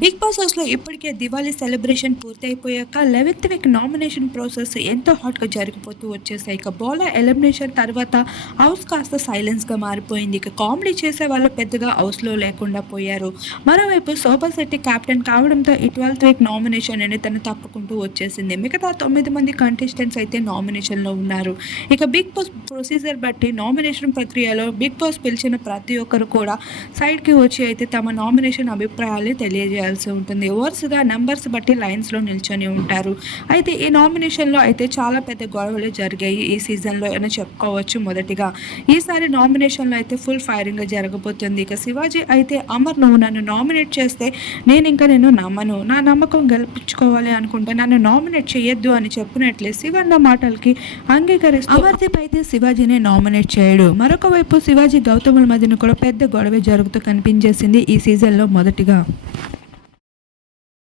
Big Boss హౌస్లో ఇప్పటికే Diwali celebration పూర్తయిపోయాక లెవెన్త్ వీక్ నామినేషన్ ప్రాసెస్ ఎంతో హాట్గా జరిగిపోతూ వచ్చేసాయి. ఇక బౌలర్ ఎలిమినేషన్ తర్వాత హౌస్ కాస్త సైలెన్స్గా మారిపోయింది. ఇక కామెడీ చేసే వాళ్ళు పెద్దగా హౌస్లో లేకుండా పోయారు. మరోవైపు శోభా శెట్టి కెప్టెన్ కావడంతో ఈ ట్వెల్త్ వీక్ నామినేషన్ అనేది తను తప్పుకుంటూ వచ్చేసింది. మిగతా తొమ్మిది మంది కంటెస్టెంట్స్ అయితే నామినేషన్లో ఉన్నారు. ఇక బిగ్ బాస్ ప్రొసీజర్ బట్టి నామినేషన్ ప్రక్రియలో బిగ్ బాస్ పిలిచిన ప్రతి ఒక్కరు కూడా సైడ్కి వచ్చి అయితే తమ నామినేషన్ అభిప్రాయాలు చేయాల్సి ఉంటుంది. వరుసగా నెంబర్స్ బట్టి లైన్స్లో నిల్చొని ఉంటారు. అయితే ఈ నామినేషన్లో అయితే చాలా పెద్ద గొడవలు జరిగాయి ఈ సీజన్లో అని చెప్పుకోవచ్చు మొదటిగా. ఈసారి నామినేషన్లో అయితే ఫుల్ ఫైరింగ్ జరగబోతుంది. ఇక శివాజీ అయితే అమర్ నువ్వు నన్ను నామినేట్ చేస్తే నేను ఇంకా నేను నమ్మను. నా నమ్మకం గెలిపించుకోవాలి అనుకుంటే నన్ను నామినేట్ చేయొద్దు అని చెప్పినట్లే శివన్న మాటలకి అంగీకరిస్తూ అమర్దీప్ అయితే శివాజీని నామినేట్ చేయడు. మరొక వైపు శివాజీ గౌతముల మధ్యన కూడా పెద్ద గొడవ జరుగుతూ కనిపించేసింది ఈ సీజన్లో మొదటిగా.